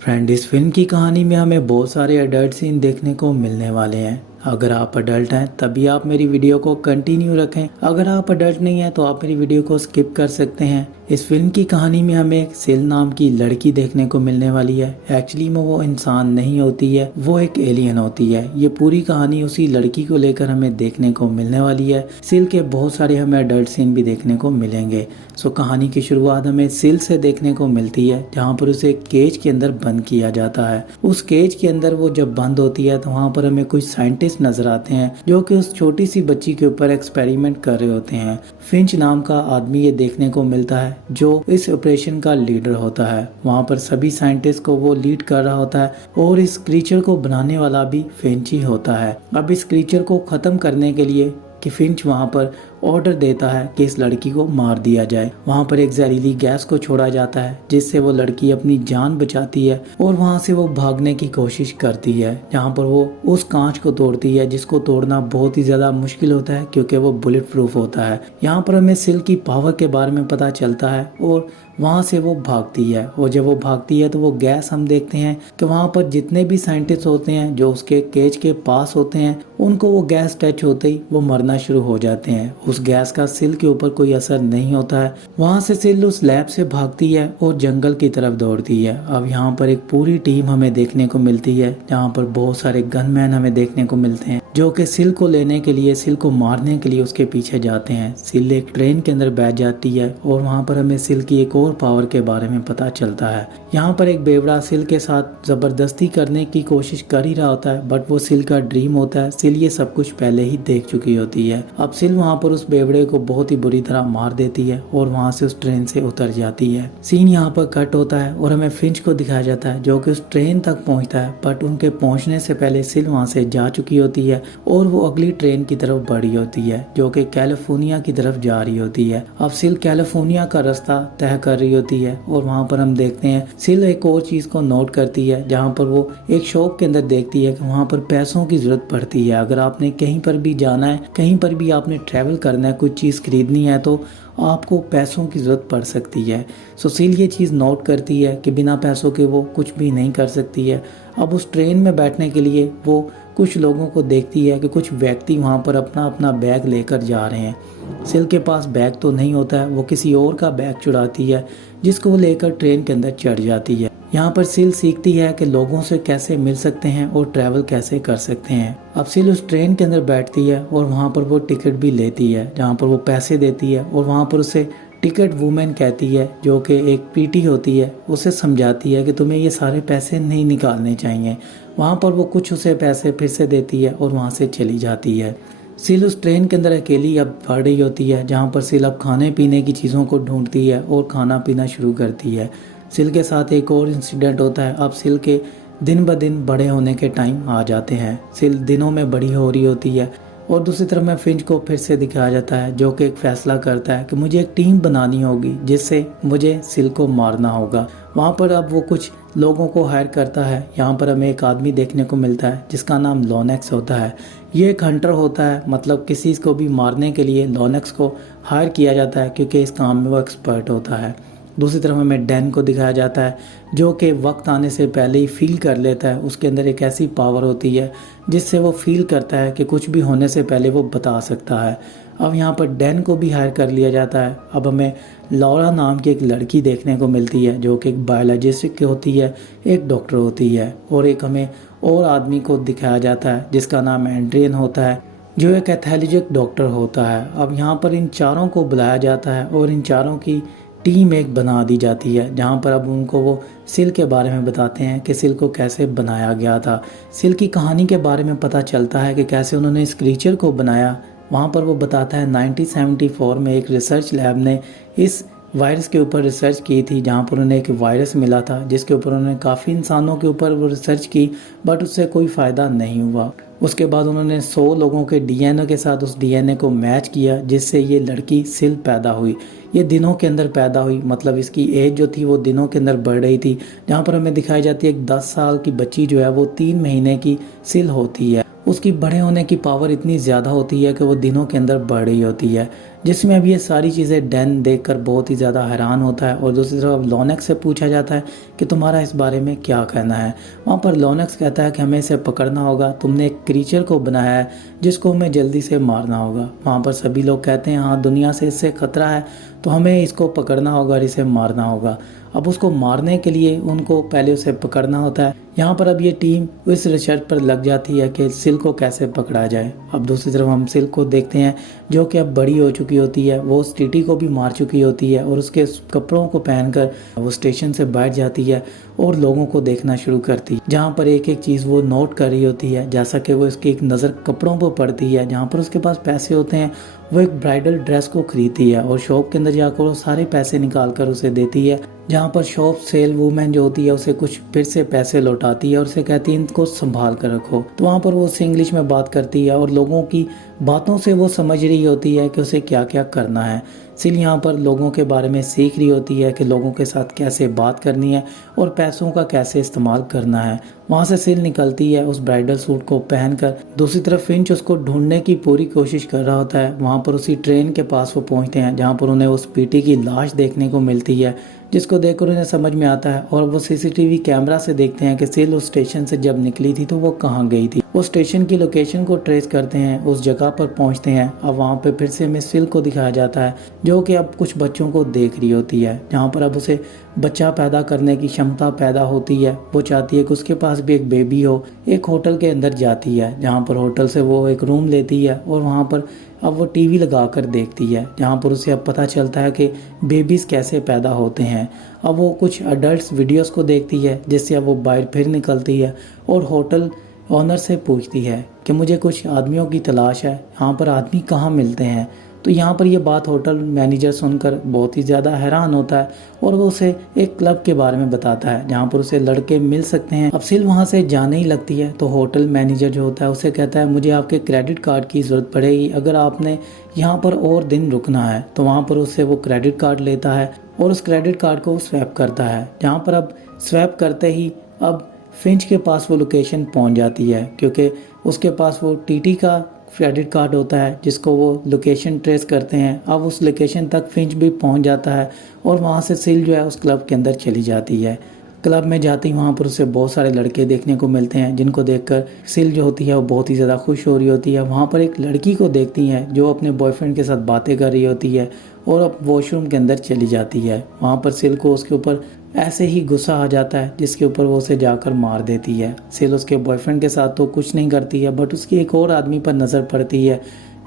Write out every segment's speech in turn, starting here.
Friend, इस film की कहानी में हमें बहुत सारे अडल्ट सीन देखने को मिलने वाले हैं। अगर आप अडल्ट हैं तभी आप मेरी वीडियो को कंटिन्यू रखें। अगर आप अडल्ट नहीं हैं तो आप मेरी वीडियो को स्किप कर सकते हैं। इस फिल्म की कहानी में हमें एक सिल नाम की लड़की देखने को मिलने वाली है। एक्चुअली में वो इंसान नहीं होती है, वो एक एलियन होती है। ये पूरी कहानी उसी लड़की को लेकर हमें देखने को मिलने वाली है। सिल के बहुत सारे हमें अडल्ट सीन भी देखने को मिलेंगे। सो कहानी की शुरुआत हमें सिल से देखने को मिलती है, जहाँ पर उसे केज के अंदर बंद किया जाता है। उस केज के अंदर वो जब बंद होती है तो वहाँ पर हमें कुछ साइंटिस्ट नजर आते हैं जो कि उस छोटी सी बच्ची के ऊपर एक्सपेरिमेंट कर रहे होते हैं। फिंच नाम का आदमी ये देखने को मिलता है जो इस ऑपरेशन का लीडर होता है। वहाँ पर सभी साइंटिस्ट को वो लीड कर रहा होता है और इस क्रीचर को बनाने वाला भी फिंच ही होता है। अब इस क्रीचर को खत्म करने के लिए कि फिंच वहाँ पर ऑर्डर देता है कि इस लड़की को मार दिया जाए। वहाँ पर एक जहरीली गैस को छोड़ा जाता है जिससे वो लड़की अपनी जान बचाती है और वहाँ से वो भागने की कोशिश करती है, जहाँ पर वो उस कांच को तोड़ती है जिसको तोड़ना बहुत ही ज्यादा मुश्किल होता है क्योंकि वो बुलेट प्रूफ होता है। यहाँ पर हमें सिल की पावर के बारे में पता चलता है और वहाँ से वो भागती है। और जब वो भागती है तो वो गैस हम देखते हैं कि वहाँ पर जितने भी साइंटिस्ट होते हैं जो उसके केज के पास होते हैं उनको वो गैस टच होते ही वो मरना शुरू हो जाते हैं। उस गैस का सिल के ऊपर कोई असर नहीं होता है। वहाँ से सिल उस लैब से भागती है और जंगल की तरफ दौड़ती है। अब यहाँ पर एक पूरी टीम हमें देखने को मिलती है, जहाँ पर बहुत सारे गनमैन हमें देखने को मिलते हैं जो कि सिल को लेने के लिए, सिल को मारने के लिए उसके पीछे जाते हैं। सिल एक ट्रेन के अंदर बैठ जाती है और वहाँ पर हमें सिल की एक और पावर के बारे में पता चलता है। यहाँ पर एक बेवड़ा सिल के साथ जबरदस्ती करने की कोशिश कर ही रहा होता है, बट वो सिल का ड्रीम होता है। सिल ये सब कुछ पहले ही देख चुकी होती है। अब सिल वहाँ पर उस बेवड़े को बहुत ही बुरी तरह मार देती है और वहाँ से उस ट्रेन से उतर जाती है। सीन यहाँ पर कट होता है और हमें फिंच को दिखाया जाता है जो कि उस ट्रेन तक पहुँचता है, बट उनके पहुँचने से पहले सिल वहाँ से जा चुकी होती है और वो अगली ट्रेन की तरफ बढ़ी होती है जो कि कैलिफोर्निया की तरफ जा रही होती है। अब सिल कैलिफोर्निया का रास्ता तय कर रही होती है और वहाँ पर हम देखते हैं सिल एक और चीज को नोट करती है, जहाँ पर वो एक शॉप के अंदर देखती है कि वहाँ पर पैसों की जरूरत पड़ती है। अगर आपने कहीं पर भी जाना है, कहीं पर भी आपने ट्रैवल करना है, कुछ चीज खरीदनी है तो आपको पैसों की जरूरत पड़ सकती है। सो सिल ये चीज़ नोट करती है कि बिना पैसों के वो कुछ भी नहीं कर सकती है। अब उस ट्रेन में बैठने के लिए वो कुछ लोगों को देखती है कि कुछ व्यक्ति वहाँ पर अपना अपना बैग लेकर जा रहे हैं। सिल के पास बैग तो नहीं होता है, वो किसी और का बैग चुराती है जिसको वो लेकर ट्रेन के अंदर चढ़ जाती है। यहाँ पर सिल सीखती है कि लोगों से कैसे मिल सकते हैं और ट्रैवल कैसे कर सकते हैं। अब सिल उस ट्रेन के अंदर बैठती है और वहाँ पर वो टिकट भी लेती है, जहाँ पर वो पैसे देती है और वहाँ पर उसे टिकट वूमेन कहती है जो कि एक पीटी होती है, उसे समझाती है कि तुम्हें ये सारे पैसे नहीं निकालने चाहिए। वहाँ पर वो कुछ उसे पैसे फिर से देती है और वहाँ से चली जाती है। सिल उस ट्रेन के अंदर अकेली अब बढ़ रही होती है, जहाँ पर सिल अब खाने पीने की चीज़ों को ढूंढती है और खाना पीना शुरू करती है। सिल के साथ एक और इंसिडेंट होता है। अब सिल के दिन ब दिन बड़े होने के टाइम आ जाते हैं। सिल दिनों में बड़ी हो रही होती है और दूसरी तरफ में फिंच को फिर से दिखाया जाता है जो कि एक फैसला करता है कि मुझे एक टीम बनानी होगी जिससे मुझे सिल को मारना होगा। वहाँ पर अब वो कुछ लोगों को हायर करता है। यहाँ पर हमें एक आदमी देखने को मिलता है जिसका नाम लोनेक्स होता है। ये एक हंटर होता है, मतलब किसी को भी मारने के लिए लोनेक्स को हायर किया जाता है क्योंकि इस काम में वो एक्सपर्ट होता है। दूसरी तरफ हमें डैन को दिखाया जाता है जो कि वक्त आने से पहले ही फील कर लेता है। उसके अंदर एक ऐसी पावर होती है जिससे वो फील करता है कि कुछ भी होने से पहले वो बता सकता है। अब यहाँ पर डैन को भी हायर कर लिया जाता है। अब हमें लॉरा नाम की एक लड़की देखने को मिलती है जो कि एक बायोलॉजिस्ट होती है, एक डॉक्टर होती है, और एक हमें और आदमी को दिखाया जाता है जिसका नाम एंड्रियन होता है जो एक एथेलॉजिक डॉक्टर होता है। अब यहाँ पर इन चारों को बुलाया जाता है और इन चारों की टीम एक बना दी जाती है, जहाँ पर अब उनको वो सिल के बारे में बताते हैं कि सिल को कैसे बनाया गया था। सिल की कहानी के बारे में पता चलता है कि कैसे उन्होंने इस क्रीचर को बनाया। वहाँ पर वो बताता है 1974 में एक रिसर्च लैब ने इस वायरस के ऊपर रिसर्च की थी, जहाँ पर उन्हें एक वायरस मिला था जिसके ऊपर उन्होंने काफ़ी इंसानों के ऊपर वो रिसर्च की, बट उससे कोई फ़ायदा नहीं हुआ। उसके बाद उन्होंने 100 लोगों के डीएनए के साथ उस डीएनए को मैच किया जिससे ये लड़की सिल पैदा हुई। ये दिनों के अंदर पैदा हुई, मतलब इसकी एज जो थी वो दिनों के अंदर बढ़ रही थी। जहाँ पर हमें दिखाई जाती है एक 10 साल की बच्ची जो है वो 3 महीने की सिल होती है। उसकी बड़े होने की पावर इतनी ज़्यादा होती है कि वो दिनों के अंदर बढ़ रही होती है, जिसमें अब ये सारी चीज़ें डैन देखकर बहुत ही ज़्यादा हैरान होता है। और दूसरी तरफ अब लोनेक्स से पूछा जाता है कि तुम्हारा इस बारे में क्या कहना है। वहाँ पर लोनेक्स कहता है कि हमें इसे पकड़ना होगा, तुमने एक क्रीचर को बनाया है जिसको हमें जल्दी से मारना होगा। वहाँ पर सभी लोग कहते हैं हाँ, दुनिया से इससे खतरा है तो हमें इसको पकड़ना होगा और इसे मारना होगा। अब उसको मारने के लिए उनको पहले उसे पकड़ना होता है। यहाँ पर अब ये टीम इस रिसर्च पर लग जाती है कि सिल को कैसे पकड़ा जाए। अब दूसरी तरफ हम सिल को देखते हैं जो कि अब बड़ी हो चुकी होती है, वो उस टीटी को भी मार चुकी होती है और उसके कपड़ों को पहनकर वो स्टेशन से बैठ जाती है और लोगों को देखना शुरू करती है, जहाँ पर एक एक चीज़ वो नोट कर रही होती है। जैसा कि वो इसकी एक नज़र कपड़ों पर पड़ती है, जहाँ पर उसके पास पैसे होते हैं, वो एक ब्राइडल ड्रेस को खरीदती है और शॉप के अंदर जाकर वो सारे पैसे निकाल कर उसे देती है, जहाँ पर शॉप सेल वूमेन जो होती है उसे कुछ फिर से पैसे लौटाती है और उसे कहती है इनको संभाल कर रखो। तो वहाँ पर वो उससे इंग्लिश में बात करती है और लोगों की बातों से वो समझ रही होती है कि उसे क्या क्या करना है। सिल यहाँ पर लोगों के बारे में सीख रही होती है कि लोगों के साथ कैसे बात करनी है और पैसों का कैसे इस्तेमाल करना है। वहाँ से सिल निकलती है उस ब्राइडल सूट को पहनकर। दूसरी तरफ फिंच उसको ढूंढने की पूरी कोशिश कर रहा होता है। वहाँ पर उसी ट्रेन के पास वो पहुँचते हैं जहाँ पर उन्हें उस पीटी की लाश देखने को मिलती है, जिसको देखकर उन्हें समझ में आता है और वो सीसीटीवी कैमरा से देखते हैं कि सिल उस स्टेशन से जब निकली थी तो वो कहाँ गई थी। वो स्टेशन की लोकेशन को ट्रेस करते हैं, उस जगह पर पहुंचते हैं। अब वहाँ पे फिर से हमें सिल को दिखाया जाता है जो कि अब कुछ बच्चों को देख रही होती है, जहाँ पर अब उसे बच्चा पैदा करने की क्षमता पैदा होती है। वो चाहती है कि उसके पास भी एक बेबी हो। एक होटल के अंदर जाती है, जहाँ पर होटल से वो एक रूम लेती है और वहाँ पर अब वो टीवी लगा कर देखती है, जहाँ पर उसे अब पता चलता है कि बेबीज़ कैसे पैदा होते हैं। अब वो कुछ अडल्ट वीडियोस को देखती है, जिससे अब वो बाहर फिर निकलती है और होटल ऑनर से पूछती है कि मुझे कुछ आदमियों की तलाश है, यहाँ पर आदमी कहाँ मिलते हैं। तो यहाँ पर ये बात होटल मैनेजर सुनकर बहुत ही ज़्यादा हैरान होता है और वो उसे एक क्लब के बारे में बताता है जहाँ पर उसे लड़के मिल सकते हैं। अब सिल वहाँ से जाने ही लगती है तो होटल मैनेजर जो होता है उसे कहता है मुझे आपके क्रेडिट कार्ड की ज़रूरत पड़ेगी अगर आपने यहाँ पर और दिन रुकना है। तो वहाँ पर उससे वो क्रेडिट कार्ड लेता है और उस क्रेडिट कार्ड को स्वैप करता है, जहाँ पर अब स्वैप करते ही अब फिंच के पास वो लोकेशन पहुँच जाती है, क्योंकि उसके पास वो टीटी का क्रेडिट कार्ड होता है जिसको वो लोकेशन ट्रेस करते हैं। अब उस लोकेशन तक फिंच भी पहुंच जाता है और वहां से सिल जो है उस क्लब के अंदर चली जाती है। क्लब में जाते ही वहाँ पर उसे बहुत सारे लड़के देखने को मिलते हैं, जिनको देखकर सिल जो होती है वो बहुत ही ज़्यादा खुश हो रही होती है। वहाँ पर एक लड़की को देखती है जो अपने बॉयफ्रेंड के साथ बातें कर रही होती है और अब वॉशरूम के अंदर चली जाती है। वहाँ पर सिल को उसके ऊपर ऐसे ही गुस्सा आ जाता है जिसके ऊपर वो उसे जाकर मार देती है। सिल उसके बॉयफ्रेंड के साथ तो कुछ नहीं करती है, बट उसकी एक और आदमी पर नज़र पड़ती है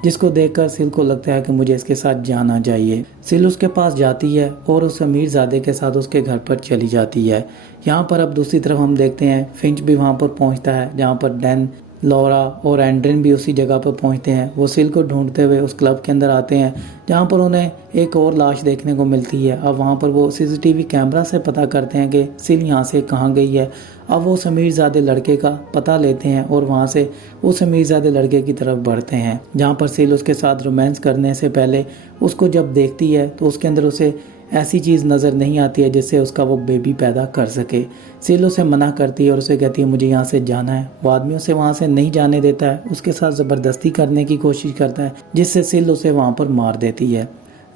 जिसको देखकर सिल को लगता है कि मुझे इसके साथ जाना चाहिए। सिल उसके पास जाती है और उस अमीरजादे के साथ उसके घर पर चली जाती है। यहाँ पर अब दूसरी तरफ हम देखते हैं फिंच भी वहाँ पर पहुँचता है, जहाँ पर डैन, लॉरा और एंड्रिन भी उसी जगह पर पहुंचते हैं। वो सिल को ढूंढते हुए उस क्लब के अंदर आते हैं, जहां पर उन्हें एक और लाश देखने को मिलती है। अब वहां पर वो सीसीटीवी कैमरा से पता करते हैं कि सिल यहां से कहां गई है। अब वो अमीरजादे लड़के का पता लेते हैं और वहां से उस अमीरजादे लड़के की तरफ बढ़ते हैं, जहां पर सिल उसके साथ रोमांस करने से पहले उसको जब देखती है तो उसके अंदर उसे ऐसी चीज़ नज़र नहीं आती है जिससे उसका वो बेबी पैदा कर सके। सिल उसे मना करती है और उसे कहती है मुझे यहाँ से जाना है। वो आदमी उसे वहाँ से नहीं जाने देता है, उसके साथ ज़बरदस्ती करने की कोशिश करता है, जिससे सिल उसे वहाँ पर मार देती है।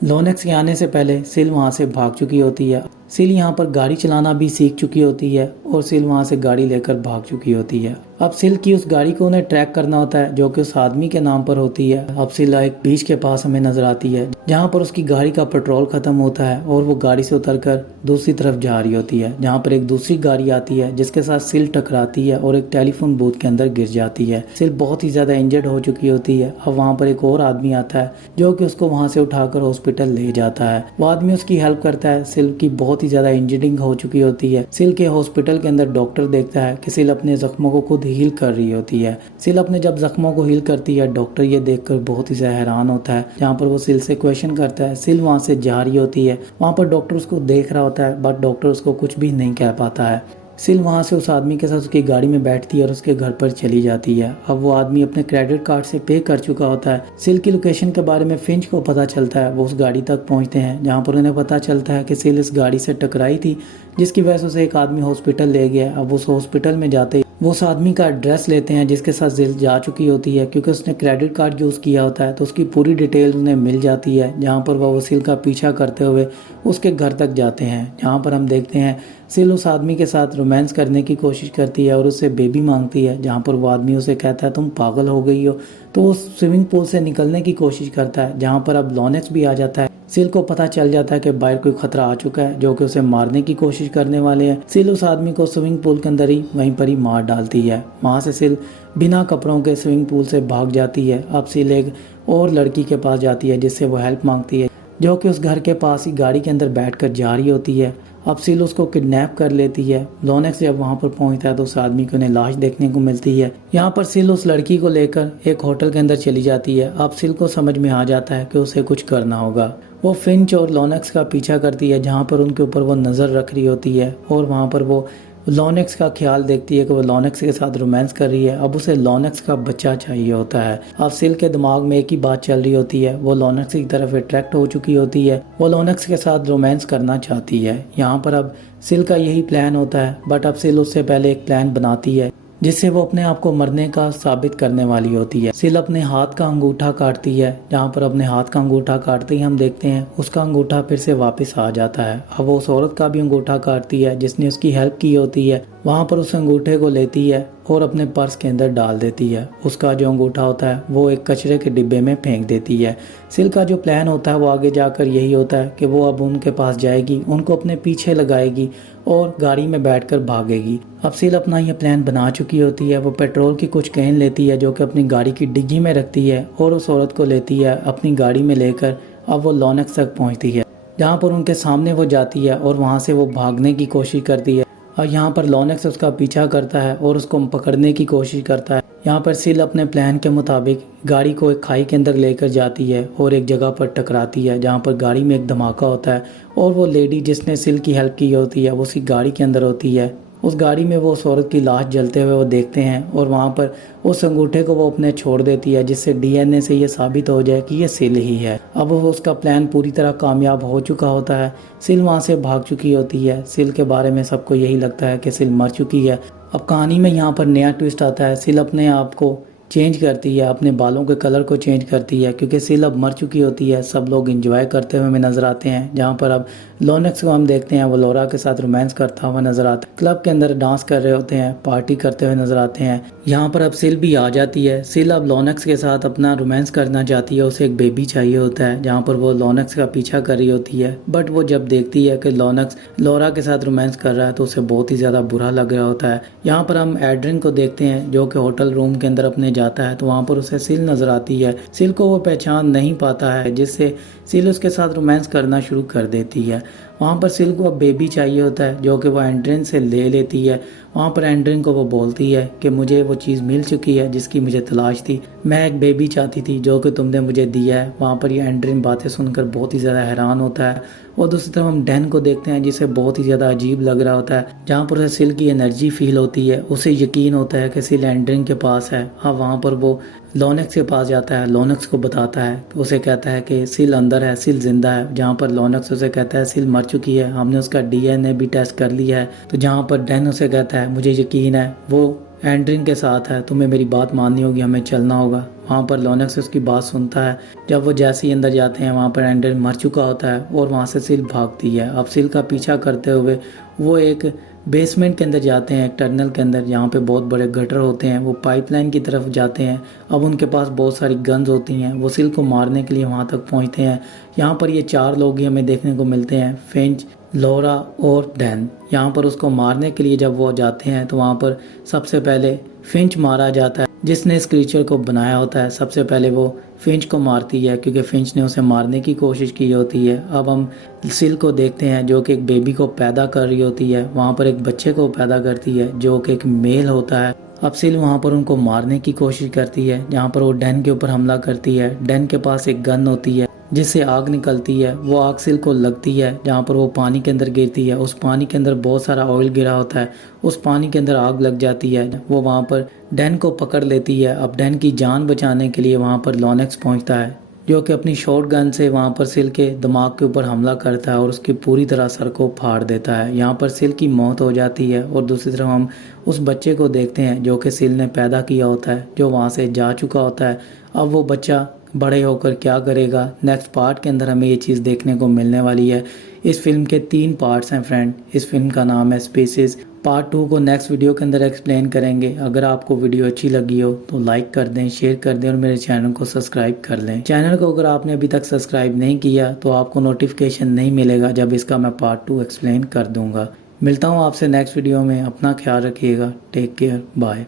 लोनेक्स के आने से पहले सिल वहाँ से भाग चुकी होती है। सिल यहाँ पर गाड़ी चलाना भी सीख चुकी होती है और सिल वहाँ से गाड़ी लेकर भाग चुकी होती है। अब सिल की उस गाड़ी को उन्हें ट्रैक करना होता है जो कि उस आदमी के नाम पर होती है। अब सिल एक बीच के पास हमें नजर आती है जहाँ पर उसकी गाड़ी का पेट्रोल खत्म होता है और वो गाड़ी से उतरकर दूसरी तरफ जा रही होती है, जहाँ पर एक दूसरी गाड़ी आती है जिसके साथ सिल टकराती है और एक टेलीफोन बूथ के अंदर गिर जाती है। सिल बहुत ही ज्यादा इंजर्ड हो चुकी होती है। अब वहाँ पर एक और आदमी आता है जो कि उसको वहाँ से उठाकर हॉस्पिटल ले जाता है। वो आदमी उसकी हेल्प करता है। सिल की बहुत ही ज्यादा इंजरिंग हो चुकी होती है। सिल के हॉस्पिटल के अंदर डॉक्टर देखता है कि सिल अपने जख्मों को खुद हील कर रही होती है। सिल अपने जब जख्मों को हील करती है, डॉक्टर ये देखकर बहुत ही ज्यादा हैरान होता है, जहाँ पर वो सिल से क्वेश्चन करता है। सिल वहाँ से जा रही होती है, वहाँ पर डॉक्टर उसको देख रहा होता है, बट डॉक्टर उसको कुछ भी नहीं कह पाता है। सिल वहाँ से उस आदमी के साथ उसकी गाड़ी में बैठती है और उसके घर पर चली जाती है। अब वो आदमी अपने क्रेडिट कार्ड से पे कर चुका होता है। सिल की लोकेशन के बारे में फिंच को पता चलता है। वो उस गाड़ी तक पहुँचते हैं जहाँ पर उन्हें पता चलता है कि सिल इस गाड़ी से टकराई थी, जिसकी वजह से उसे एक आदमी हॉस्पिटल ले गया। अब उस हॉस्पिटल में जाते वो उस आदमी का एड्रेस लेते हैं जिसके साथ सिल जा चुकी होती है, क्योंकि उसने क्रेडिट कार्ड यूज़ किया होता है तो उसकी पूरी डिटेल उन्हें मिल जाती है। जहाँ पर वह सिल का पीछा करते हुए उसके घर तक जाते हैं, जहाँ पर हम देखते हैं सिल उस आदमी के साथ रोमांस करने की कोशिश करती है और उससे बेबी मांगती है। जहाँ पर वो आदमी उसे कहता है तुम पागल हो गई हो, तो वो स्विमिंग पूल से निकलने की कोशिश करता है। जहाँ पर अब लॉनेक्स भी आ जाता है। सिल को पता चल जाता है कि बाहर कोई खतरा आ चुका है जो कि उसे मारने की कोशिश करने वाले हैं। सिल उस आदमी को स्विमिंग पूल के अंदर ही वहीं पर ही मार डालती है। वहाँ से सिल बिना कपड़ों के स्विमिंग पूल से भाग जाती है। अब सिल एक और लड़की के पास जाती है जिससे वो हेल्प मांगती है, जो कि उस घर के पास ही गाड़ी के अंदर बैठकर जा रही होती है। अब सिल उसको किडनैप कर लेती है। लॉनेक्स जब वहाँ पर पहुँचता है तो उस आदमी को उन्हें लाश देखने को मिलती है। यहाँ पर सिल उस लड़की को लेकर एक होटल के अंदर चली जाती है। अब सिल को समझ में आ जाता है कि उसे कुछ करना होगा। वो फिंच और लॉनेक्स का पीछा करती है, जहाँ पर उनके ऊपर वो नज़र रख रही होती है और वहाँ पर वो लॉनेक्स का ख्याल देखती है कि वो लॉनेक्स के साथ रोमांस कर रही है। अब उसे लॉनेक्स का बच्चा चाहिए होता है। अब सिल के दिमाग में एक ही बात चल रही होती है, वो लॉनेक्स की तरफ अट्रैक्ट हो चुकी होती है। वो लॉनेक्स के साथ रोमांस करना चाहती है। यहाँ पर अब सिल का यही प्लान होता है, बट अब सिल उससे पहले एक प्लान बनाती है जिससे वो अपने आप को मरने का साबित करने वाली होती है। सिल अपने हाथ का अंगूठा काटती है। जहाँ पर अपने हाथ का अंगूठा काटते ही हम देखते हैं उसका अंगूठा फिर से वापस आ जाता है। अब वो उस औरत का भी अंगूठा काटती है जिसने उसकी हेल्प की होती है। वहाँ पर उस अंगूठे को लेती है और अपने पर्स के अंदर डाल देती है। उसका जो अंगूठा होता है वो एक कचरे के डिब्बे में फेंक देती है। सिल का जो प्लान होता है वो आगे जाकर यही होता है कि वो अब उनके पास जाएगी, उनको अपने पीछे लगाएगी और गाड़ी में बैठकर भागेगी। अब सिल अपना यह प्लान बना चुकी होती है। वो पेट्रोल की कुछ कैन लेती है जो कि अपनी गाड़ी की डिग्गी में रखती है और उस औरत को लेती है अपनी गाड़ी में लेकर। अब वो लॉनेक्स तक पहुँचती है, जहाँ पर उनके सामने वो जाती है और वहाँ से वो भागने की कोशिश करती है। और यहाँ पर लॉनेक्स उसका पीछा करता है और उसको पकड़ने की कोशिश करता है। यहाँ पर सिल अपने प्लान के मुताबिक गाड़ी को एक खाई के अंदर लेकर जाती है और एक जगह पर टकराती है, जहाँ पर गाड़ी में एक धमाका होता है और वो लेडी जिसने सिल की हेल्प की होती है वो उसी गाड़ी के अंदर होती है। उस गाड़ी में वो उस औरत की लाश जलते हुए वो देखते हैं और वहाँ पर उस अंगूठे को वो अपने छोड़ देती है, जिससे डीएनए से ये साबित हो जाए कि ये सिल ही है। अब वो उसका प्लान पूरी तरह कामयाब हो चुका होता है। सिल वहाँ से भाग चुकी होती है। सिल के बारे में सबको यही लगता है कि सिल मर चुकी है। अब कहानी में यहाँ पर नया ट्विस्ट आता है। सिल अपने आप को चेंज करती है, अपने बालों के कलर को चेंज करती है, क्योंकि सिल अब मर चुकी होती है। सब लोग एंजॉय करते हुए हमें नजर आते हैं, जहाँ पर अब लॉनेक्स को हम देखते हैं वो लोरा के साथ रोमांस करता हुआ नजर आता है। क्लब के अंदर डांस कर रहे होते हैं, पार्टी करते हुए नजर आते हैं। यहाँ पर अब सिल भी आ जाती है। सिल अब लॉनेक्स के साथ अपना रोमांस करना चाहती है। उसे एक बेबी चाहिए होता है, जहाँ पर वो लॉनेक्स का पीछा कर रही होती है। बट वो जब देखती है कि लॉनेक्स लोरा के साथ रोमांस कर रहा है तो उसे बहुत ही ज़्यादा बुरा लग रहा होता है। यहाँ पर हम एड्रिन को देखते हैं जो कि होटल रूम के अंदर अपने जाता है, तो वहाँ पर उसे सिल नजर आती है। सिल को वो पहचान नहीं पाता है, जिससे सिल उसके साथ रोमांस करना शुरू कर देती है। वहाँ पर सिल को अब बेबी चाहिए होता है जो कि वो एंड्रिन से ले लेती है। वहाँ पर एंड्रिन को वो बोलती है कि मुझे वो चीज़ मिल चुकी है जिसकी मुझे तलाश थी, मैं एक बेबी चाहती थी जो कि तुमने मुझे दिया है। वहाँ पर ये एंड्रिन बातें सुनकर बहुत ही ज़्यादा हैरान होता है। और दूसरी तरफ हम डैन को देखते हैं जिसे बहुत ही ज़्यादा अजीब लग रहा होता है, जहाँ पर उसे सिल की एनर्जी फील होती है। उसे यकीन होता है कि सिल एंड्रिन के पास है। हाँ, वहाँ पर वो लॉनेक्स के पास जाता है, लॉनेक्स को बताता है, उसे कहता है कि सिल अंदर है, सिल जिंदा है। जहाँ पर लॉनेक्स उसे कहता है सिल मर चुकी है, हमने उसका डीएनए भी टेस्ट कर लिया है। तो जहाँ पर डैन उसे कहता है मुझे यकीन है वो एंड्रिन के साथ है, तुम्हें मेरी बात माननी होगी, हमें चलना होगा। वहाँ पर लॉनेक्स उसकी बात सुनता है। जब वो जैसे ही अंदर जाते हैं वहाँ पर एंड्रिन मर चुका होता है और वहाँ से सिल भागती है। अब सिल का पीछा करते हुए वो एक बेसमेंट के अंदर जाते हैं, एक टनल के अंदर, जहाँ पे बहुत बड़े गटर होते हैं। वो पाइपलाइन की तरफ जाते हैं। अब उनके पास बहुत सारी गन्स होती हैं। वो सिल को मारने के लिए वहाँ तक पहुँचते हैं। यहाँ पर ये 4 लोग ही हमें देखने को मिलते हैं, फिंच, लोरा और डैन। यहाँ पर उसको मारने के लिए जब वो जाते हैं तो वहाँ पर सबसे पहले फिंच मारा जाता है, जिसने इस क्रीचर को बनाया होता है। सबसे पहले वो फिंच को मारती है क्योंकि फिंच ने उसे मारने की कोशिश की होती है। अब हम सिल को देखते हैं जो कि एक बेबी को पैदा कर रही होती है। वहाँ पर एक बच्चे को पैदा करती है जो कि एक मेल होता है। अब सिल वहाँ पर उनको मारने की कोशिश करती है, जहाँ पर वो डैन के ऊपर हमला करती है। डैन के पास एक गन होती है जिससे आग निकलती है। वो आग सिल को लगती है, जहाँ पर वो पानी के अंदर गिरती है। उस पानी के अंदर बहुत सारा ऑयल गिरा होता है। उस पानी के अंदर आग लग जाती है। वो वहाँ पर डैन को पकड़ लेती है। अब डैन की जान बचाने के लिए वहाँ पर लॉनेक्स पहुँचता है, जो कि अपनी शॉर्ट गन से वहाँ पर सिल के दिमाग के ऊपर हमला करता है और उसकी पूरी तरह सर को फाड़ देता है। यहाँ पर सिल की मौत हो जाती है और दूसरी तरफ हम उस बच्चे को देखते हैं जो कि सिल ने पैदा किया होता है, जो वहाँ से जा चुका होता है। अब वो बच्चा बड़े होकर क्या करेगा, नेक्स्ट पार्ट के अंदर हमें ये चीज़ देखने को मिलने वाली है। इस फिल्म के 3 पार्ट्स हैं फ्रेंड। इस फिल्म का नाम है स्पीसीज। पार्ट 2 को नेक्स्ट वीडियो के अंदर एक्सप्लेन करेंगे। अगर आपको वीडियो अच्छी लगी हो तो लाइक कर दें, शेयर कर दें और मेरे चैनल को सब्सक्राइब कर लें। चैनल को अगर आपने अभी तक सब्सक्राइब नहीं किया तो आपको नोटिफिकेशन नहीं मिलेगा जब इसका मैं पार्ट 2 एक्सप्लेन कर दूंगा। मिलता हूँ आपसे नेक्स्ट वीडियो में। अपना ख्याल रखिएगा। Take care, bye.